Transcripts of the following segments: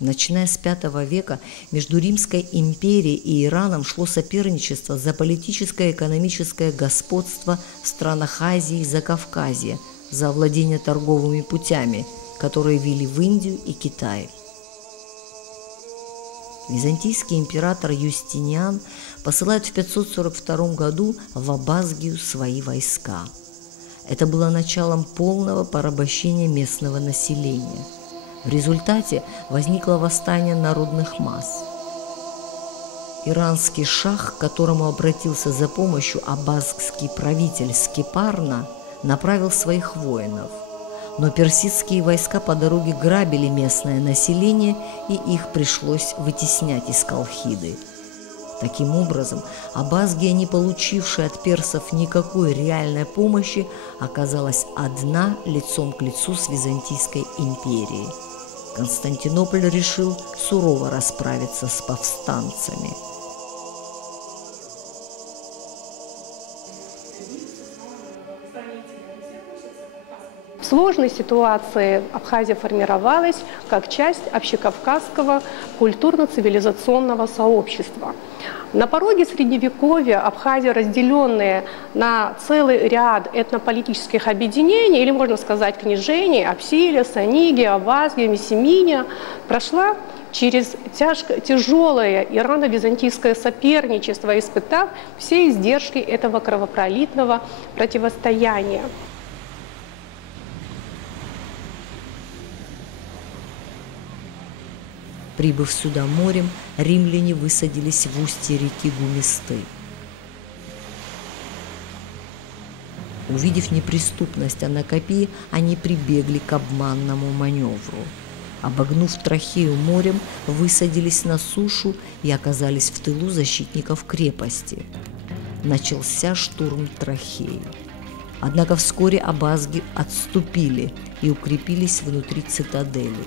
Начиная с V века между Римской империей и Ираном шло соперничество за политическое и экономическое господство в странах Азии и Закавказья, за овладение торговыми путями, которые вели в Индию и Китай. Византийский император Юстиниан посылает в 542 году в Абазгию свои войска. Это было началом полного порабощения местного населения. В результате возникло восстание народных масс. Иранский шах, к которому обратился за помощью абазгский правитель Скипарна, направил своих воинов. Но персидские войска по дороге грабили местное население, и их пришлось вытеснять из Колхиды. Таким образом, Абазгия, не получившая от персов никакой реальной помощи, оказалась одна лицом к лицу с Византийской империей. Константинополь решил сурово расправиться с повстанцами. В сложной ситуации Абхазия формировалась как часть общекавказского культурно-цивилизационного сообщества. На пороге Средневековья Абхазия, разделенная на целый ряд этнополитических объединений, или, можно сказать, княжений, Апсилия, Санигия, Абазгия, Мессиминия, прошла через тяжелое ирано-византийское соперничество, испытав все издержки этого кровопролитного противостояния. Прибыв сюда морем, римляне высадились в устье реки Гумисты. Увидев неприступность Анакапии, они прибегли к обманному маневру. Обогнув Трахею морем, высадились на сушу и оказались в тылу защитников крепости. Начался штурм Трахеи. Однако вскоре абазги отступили и укрепились внутри цитадели.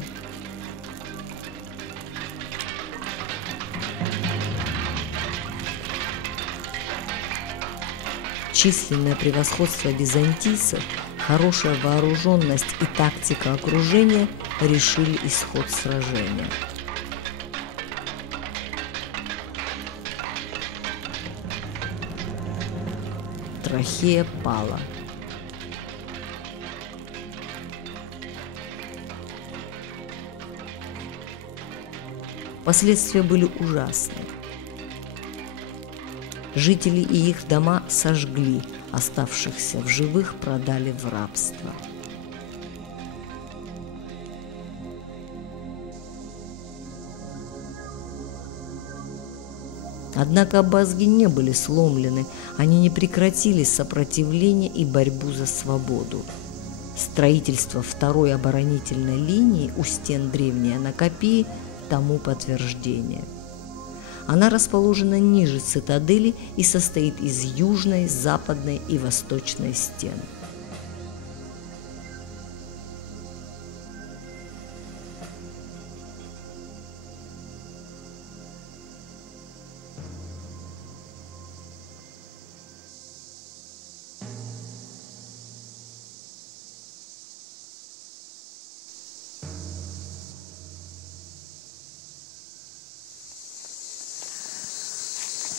Численное превосходство византийцев, хорошая вооруженность и тактика окружения решили исход сражения. Трахея пала. Последствия были ужасны. Жители и их дома сожгли, оставшихся в живых продали в рабство. Однако абазги не были сломлены, они не прекратили сопротивление и борьбу за свободу. Строительство второй оборонительной линии у стен древней Анакапии тому подтверждение. Она расположена ниже цитадели и состоит из южной, западной и восточной стен.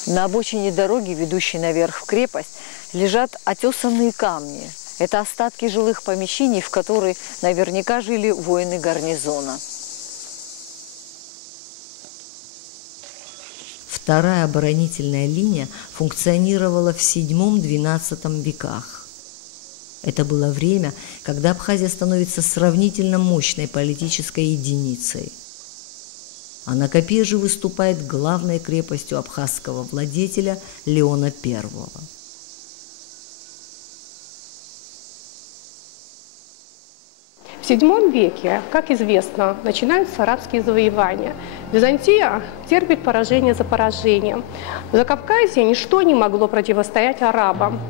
На обочине дороги, ведущей наверх в крепость, лежат отесанные камни. Это остатки жилых помещений, в которых наверняка жили воины гарнизона. Вторая оборонительная линия функционировала в VII-XII веках. Это было время, когда Абхазия становится сравнительно мощной политической единицей. Анакапия же выступает главной крепостью абхазского владетеля Леона I. В VII веке, как известно, начинаются арабские завоевания. Византия терпит поражение за поражением. В Закавказье ничто не могло противостоять арабам.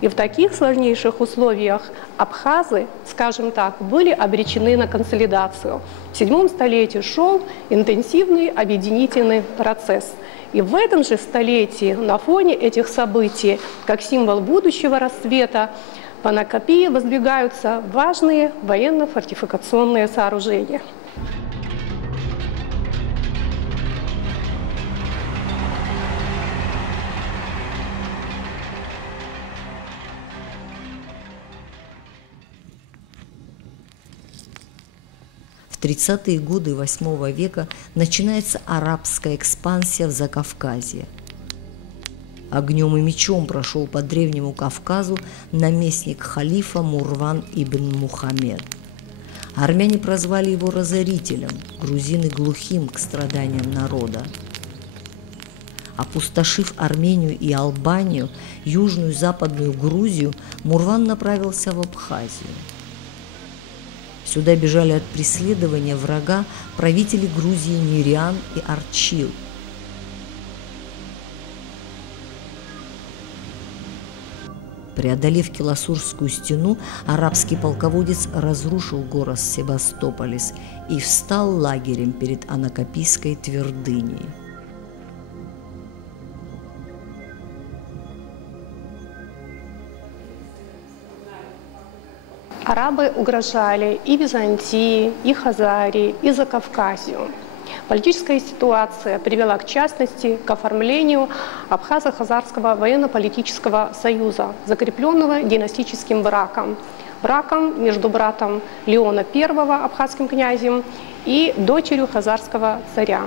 И в таких сложнейших условиях абхазы, скажем так, были обречены на консолидацию. В VII столетии шел интенсивный объединительный процесс. И в этом же столетии, на фоне этих событий, как символ будущего расцвета, в Анакапии воздвигаются важные военно-фортификационные сооружения. 30-е годы VIII века начинается арабская экспансия в Закавказье. Огнем и мечом прошел по Древнему Кавказу наместник халифа Мурван ибн Мухаммед. Армяне прозвали его разорителем, грузины – глухим к страданиям народа. Опустошив Армению и Албанию, Южную и Западную Грузию, Мурван направился в Абхазию. Сюда бежали от преследования врага правители Грузии Мирян и Арчил. Преодолев Килосурскую стену, арабский полководец разрушил город Себастополис и встал лагерем перед Анакапийской твердыней. Арабы угрожали и Византии, и Хазарии, и Закавказью. Политическая ситуация привела, в частности, к оформлению Абхазо-Хазарского военно-политического союза, закрепленного династическим браком между братом Леона I, абхазским князем, и дочерью хазарского царя.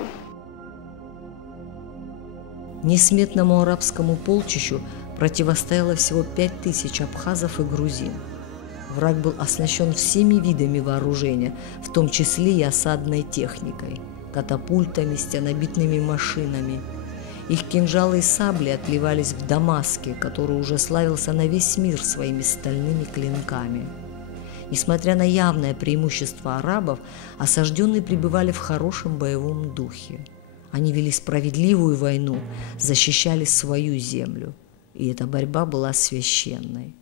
Несметному арабскому полчищу противостояло всего 5000 абхазов и грузин. Враг был оснащен всеми видами вооружения, в том числе и осадной техникой, катапультами, стенобитными машинами. Их кинжалы и сабли отливались в Дамаске, который уже славился на весь мир своими стальными клинками. Несмотря на явное преимущество арабов, осажденные пребывали в хорошем боевом духе. Они вели справедливую войну, защищали свою землю, и эта борьба была священной.